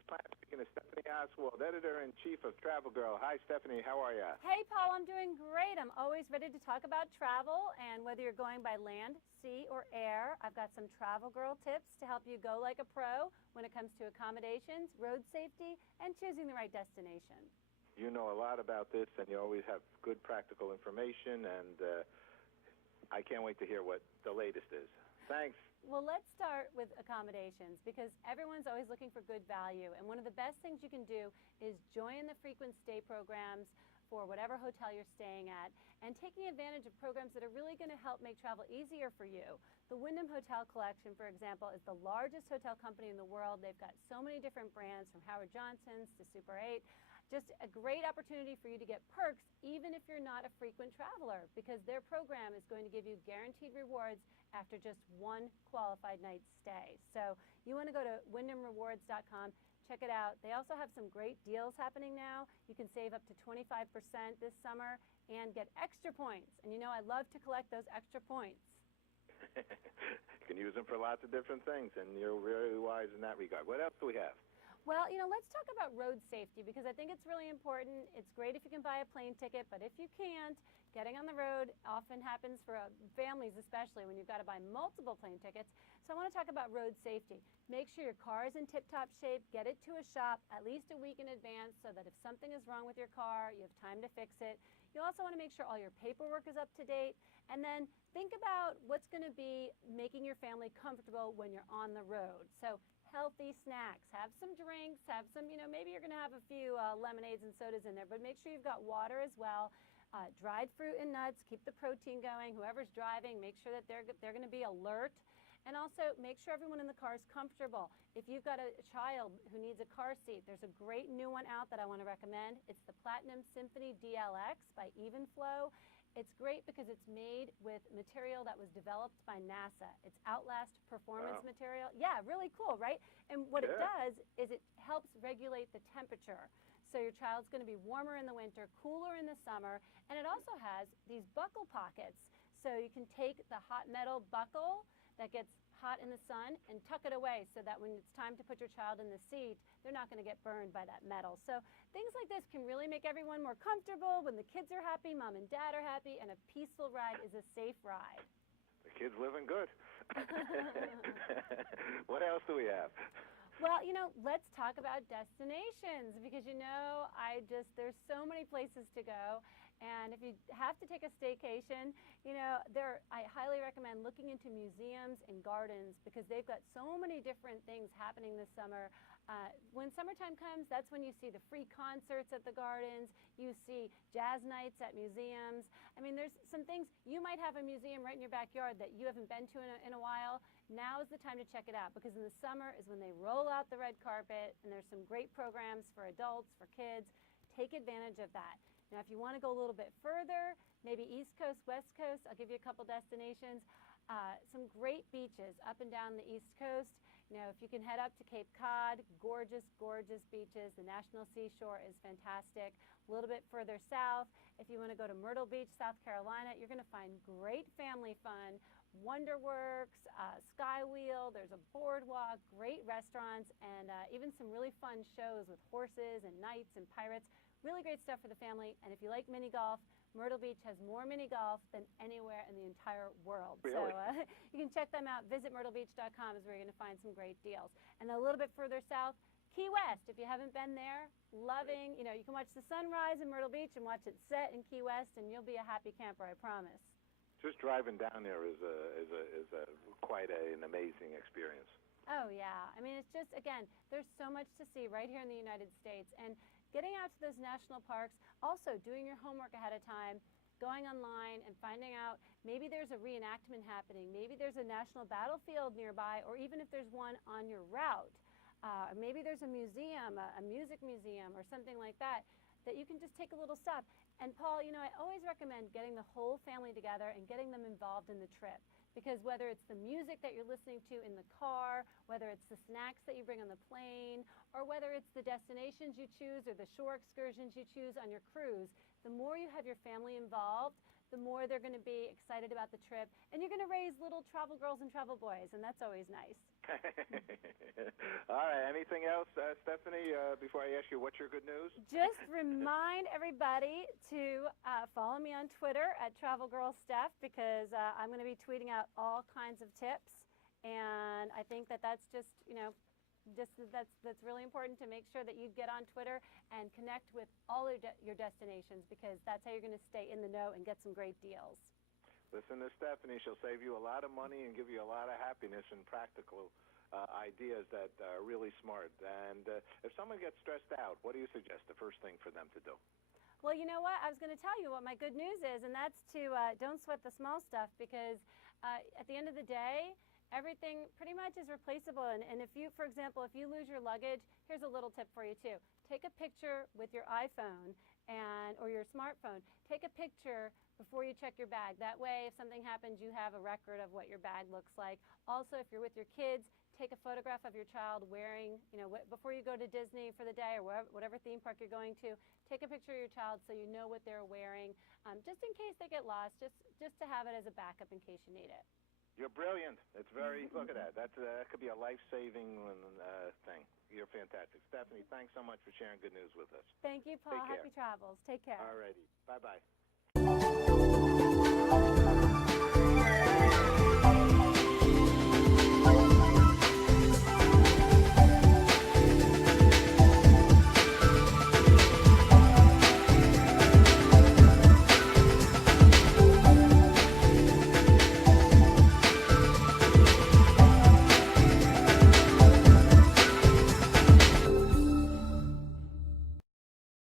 this time speaking to Stephanie Oswald, editor-in-chief of Travel Girl. Hi, Stephanie. How are you? Hey, Paul. I'm doing great. I'm always ready to talk about travel, and whether you're going by land, sea, or air, I've got some Travel Girl tips to help you go like a pro when it comes to accommodations, road safety, and choosing the right destination. You know a lot about this, and you always have good practical information, and I can't wait to hear what the latest is. Thanks. Well, let's start with accommodations because everyone's always looking for good value, and one of the best things you can do is join the frequent stay programs for whatever hotel you're staying at and taking advantage of programs that are really going to help make travel easier for you. The Wyndham Hotel Collection, for example, is the largest hotel company in the world. They've got so many different brands from Howard Johnson's to Super 8. Just a great opportunity for you to get perks even if you're not a frequent traveler, because their program is going to give you guaranteed rewards after just one qualified night's stay. So you want to go to wyndhamrewards.com. Check it out. They also have some great deals happening now. You can save up to 25% this summer and get extra points. And you know I love to collect those extra points. You can use them for lots of different things, and you're really wise in that regard. What else do we have? Well, let's talk about road safety because I think it's really important. It's great if you can buy a plane ticket, but if you can't, getting on the road often happens for families, especially when you've got to buy multiple plane tickets. So I want to talk about road safety. Make sure your car is in tip-top shape. Get it to a shop at least a week in advance so that if something is wrong with your car, you have time to fix it. You also want to make sure all your paperwork is up to date. And then think about what's going to be making your family comfortable when you're on the road. So healthy snacks, have some drinks, have some, maybe you're going to have a few lemonades and sodas in there, but make sure you've got water as well. Dried fruit and nuts, keep the protein going. Whoever's driving, make sure that they're going to be alert. And also make sure everyone in the car is comfortable. If you've got a child who needs a car seat, there's a great new one out that I want to recommend. It's the Platinum Symphony DLX by Evenflow. It's great because it's made with material that was developed by NASA. It's Outlast performance material. Yeah, really cool, right? And what it does is it helps regulate the temperature. So your child's going to be warmer in the winter, cooler in the summer, and it also has these buckle pockets. So you can take the hot metal buckle that gets hot in the sun and tuck it away so that when it's time to put your child in the seat, they're not going to get burned by that metal. So things like this can really make everyone more comfortable. When the kids are happy, mom and dad are happy, and a peaceful ride is a safe ride. The kids living good. What else do we have? Well, let's talk about destinations because, there's so many places to go. And if you have to take a staycation, I highly recommend looking into museums and gardens because they've got so many different things happening this summer. When summertime comes, that's when you see the free concerts at the gardens. You see jazz nights at museums. I mean, there's some things. You might have a museum right in your backyard that you haven't been to in a while. Now is the time to check it out because in the summer is when they roll out the red carpet and there's some great programs for adults, for kids. Take advantage of that. Now, if you want to go a little bit further, maybe East Coast, West Coast, I'll give you a couple destinations. Some great beaches up and down the East Coast. If you can head up to Cape Cod, gorgeous, gorgeous beaches. The National Seashore is fantastic. A little bit further south, if you want to go to Myrtle Beach, South Carolina, you're going to find great family fun. Wonderworks, Skywheel, there's a boardwalk, great restaurants, and even some really fun shows with horses and knights and pirates. Really great stuff for the family. And if you like mini golf, Myrtle Beach has more mini golf than anywhere in the entire world. Really? So you can check them out. Visit myrtlebeach.com is where you're going to find some great deals. And a little bit further south, Key West. If you haven't been there, loving, you can watch the sunrise in Myrtle Beach and watch it set in Key West, and you'll be a happy camper, I promise. Just driving down there is quite an amazing experience. Oh, yeah. I mean, it's just, again, there's so much to see right here in the United States. And getting out to those national parks, also doing your homework ahead of time, going online and finding out maybe there's a reenactment happening, maybe there's a national battlefield nearby, or even if there's one on your route. Maybe there's a museum, a music museum or something like that you can just take a little stop. And Paul, I always recommend getting the whole family together and getting them involved in the trip. Because whether it's the music that you're listening to in the car, whether it's the snacks that you bring on the plane, or whether it's the destinations you choose or the shore excursions you choose on your cruise, the more you have your family involved, the more they're going to be excited about the trip. And you're going to raise little travel girls and travel boys, and that's always nice. All right. Anything else, Stephanie, before I ask you what's your good news? Just remind everybody to follow me on Twitter at Travel Girl Steph, because I'm going to be tweeting out all kinds of tips. And I think that that's just, that's really important, to make sure that you get on Twitter and connect with all of your destinations, because that's how you're going to stay in the know and get some great deals. Listen to Stephanie. She'll save you a lot of money and give you a lot of happiness and practical ideas that are really smart. And if someone gets stressed out, what do you suggest the first thing for them to do? Well, you know what? I was going to tell you what my good news is, and that's to don't sweat the small stuff, because at the end of the day, everything pretty much is replaceable. And if you, for example, if you lose your luggage, here's a little tip for you too. Take a picture with your iPhone or your smartphone. Take a picture before you check your bag. That way, if something happens, you have a record of what your bag looks like. Also, if you're with your kids, take a photograph of your child wearing, before you go to Disney for the day or whatever theme park you're going to, take a picture of your child so you know what they're wearing, just in case they get lost, just to have it as a backup in case you need it. You're brilliant. It's very, look at that. That could be a life-saving thing. You're fantastic. Stephanie, thanks so much for sharing good news with us. Thank you, Paul. Take care. Happy travels. Take care. All righty. Bye-bye.